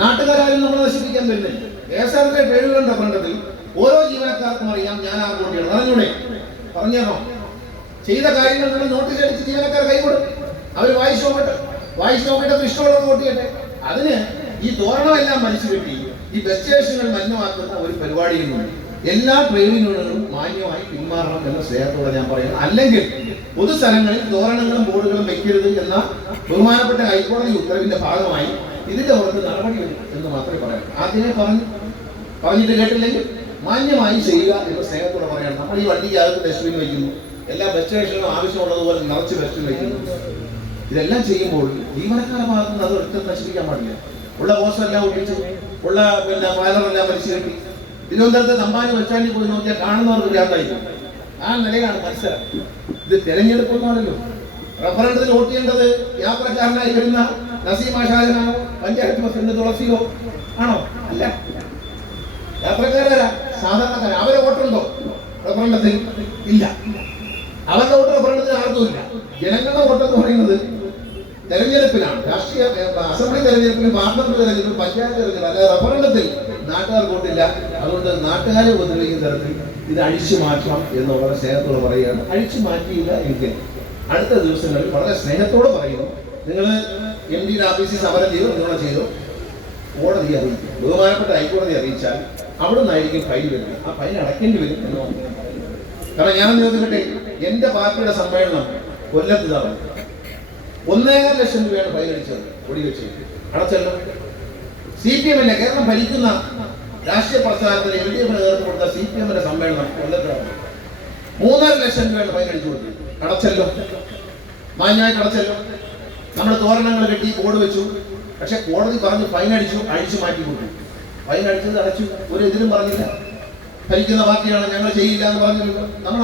നാട്ടുകാരും നമ്മൾ നശിപ്പിക്കാൻ വരുന്നില്ല. KSRTC ട്രെയിനുകളുടെ ഫ്രണ്ടത്തിൽ ഓരോ ജീവനക്കാർക്കും അറിയാം ഞാൻ ആ വോട്ടിയാണ്. പറഞ്ഞൂടെ? പറഞ്ഞോ? ചെയ്ത കാര്യങ്ങൾ നിങ്ങൾ നോട്ടീസ് അടിച്ച് ജീവനക്കാർ കൈകൊടുക്കും. അവർ വായിച്ചു നോക്കിയിട്ട് ഇഷ്ടമുള്ളത് വോട്ട് ചെയ്യട്ടെ. അതിന് ഈ തോരണമെല്ലാം വലിച്ചു കെട്ടി ഈ ബസ് സ്റ്റേഷനുകൾ മലിനമാക്കുന്ന ഒരു പരിപാടിയുമുണ്ട്. എല്ലാ ട്രേഡ് യൂണിയനുകളും മാന്യമായി പിന്മാറണം എന്ന സ്നേഹത്തോടെ ഞാൻ പറയുന്നു. അല്ലെങ്കിൽ പൊതുസ്ഥലങ്ങളിൽ തോരണങ്ങളും ബോർഡുകളും വെക്കരുത് എന്ന ബഹുമാനപ്പെട്ട ഹൈക്കോടതി ഉത്തരവിന്റെ ഭാഗമായി ഇതിന്റെ പുറത്ത് നടപടി വരും എന്ന് മാത്രമേ പറയാം. ആദ്യമേ പറഞ്ഞിട്ട് കേട്ടില്ലെങ്കിൽ മാന്യമായി ചെയ്യുക എന്ന് സ്നേഹത്തോടെ പറയണം. നമ്മൾ ഈ വണ്ടിക്കകത്ത് ഡസ്റ്റ്ബിൻ വയ്ക്കുന്നു, എല്ലാ ബസ് സ്റ്റേഷനിലും ആവശ്യമുള്ളതുപോലെ നിറച്ച് ഡസ്റ്റ്ബിൻ വയ്ക്കുന്നു. ഇതെല്ലാം ചെയ്യുമ്പോൾ ജീവനക്കാരുടെ ഭാഗത്ത് നിന്ന് അത് ഒരിക്കലും നശിപ്പിക്കാൻ പാടില്ല. ഉള്ള പോസ്റ്ററെല്ലാം ഒട്ടിച്ച് ഉള്ള ബാനറെല്ലാം വലിച്ചു കെട്ടി തിരുവനന്തപുരത്ത് തമ്പാനി ബസ് സ്റ്റാൻഡിൽ പോയി നോക്കിയാൽ കാണുന്നവർക്ക് ഭ്രാന്തായിരിക്കും. ആ നിലയിലാണ് മത്സരം. ഇത് തെരഞ്ഞെടുപ്പൊന്നുമല്ലോ. റഫറൻഡത്തിൽ വോട്ട് ചെയ്യേണ്ടത് യാത്രക്കാരനായി വരുന്ന നസീം ആശാദനാണോ പഞ്ചായത്ത് പ്രസിഡന്റ് തുളസിയോ ആണോ? അല്ല, യാത്രക്കാരാ സാധാരണക്കാരാ. അവരെ വോട്ടുണ്ടോ റഫറൻഡത്തിൽ? ഇല്ല. അവരുടെ വോട്ട് റഫറൻഡത്തിൽ ആർക്കുമില്ല. ജനങ്ങളുടെ വോട്ടെന്ന് പറയുന്നത് തെരഞ്ഞെടുപ്പിലാണ്. രാഷ്ട്രീയ അസംബ്ലി തെരഞ്ഞെടുപ്പിലും പാർലമെന്റ് തെരഞ്ഞെടുപ്പിലും പഞ്ചായത്ത് തെരഞ്ഞെടുപ്പിലും അല്ലാതെ റഫറൻഡത്തിൽ നാട്ടുകാർ വോട്ടില്ല. അതുകൊണ്ട് നാട്ടുകാരെ ഉപദ്രവിക്കുന്ന തരത്തിൽ ഇത് അഴിച്ചു മാറ്റണം എന്ന് വളരെ സ്നേഹത്തോടെ പറയുകയാണ്. അഴിച്ചു മാറ്റിയില്ല എങ്കിൽ അടുത്ത ദിവസങ്ങളിൽ വളരെ സ്നേഹത്തോടെ പറയുന്നു, നിങ്ങൾ MD ഓഫീസിൽ സമരം ചെയ്തോ, നിങ്ങളെ ചെയ്തോ, കോടതിയെ അറിയിക്കും. ബഹുമാനപ്പെട്ട ഹൈക്കോടതി അറിയിച്ചാൽ അവിടെ നിന്നായിരിക്കും ഫൈൻ വരുന്നത്. ആ ഫൈൻ അടയ്ക്കേണ്ടി വരും എന്ന് പറഞ്ഞു. കാരണം ഞാൻ ചോദിക്കട്ടെ, എന്റെ പാർട്ടിയുടെ സമ്മേളനം കൊല്ലത്ത് നടന്നു. 1.5 ലക്ഷം രൂപയാണ് ഫൈൻ അടിച്ചത്. വെടിവെച്ച് അടച്ചല്ലോ. CPM-ന്റെ കേരളം ഭരിക്കുന്ന രാഷ്ട്രീയ പ്രസ്ഥാനത്തിന് LDF നേതൃത്വം കൊടുത്ത CPM-ന്റെ സമ്മേളനം കൊല്ലത്ത് നടന്നു. 3.5 ലക്ഷം രൂപയാണ് ഫൈൻ അടിച്ചു കൊടുത്തത്. അടച്ചല്ലോ, മാന്യമായിട്ട് അടച്ചല്ലോ. നമ്മൾ തോരണങ്ങൾ കെട്ടി ബോർഡ് വെച്ചു. പക്ഷെ കോടതി പറഞ്ഞു ഫൈൻ അഴിച്ചു മാറ്റി കൊടുത്തു. ഫൈൻ അടിച്ചത് അടച്ചു. ഒരു എതിരും പറഞ്ഞില്ല. ഭരിക്കുന്ന പാർട്ടിയാണ്, ഞങ്ങൾ ചെയ്യില്ല എന്ന് പറഞ്ഞില്ല. നമ്മൾ